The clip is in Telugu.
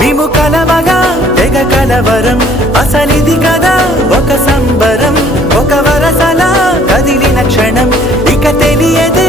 మేము కలవగా తెగ కలవరం అసలిది కదా ఒక సంబరం ఒక వరసలా కదిలిన క్షణం ఇక తెలియదు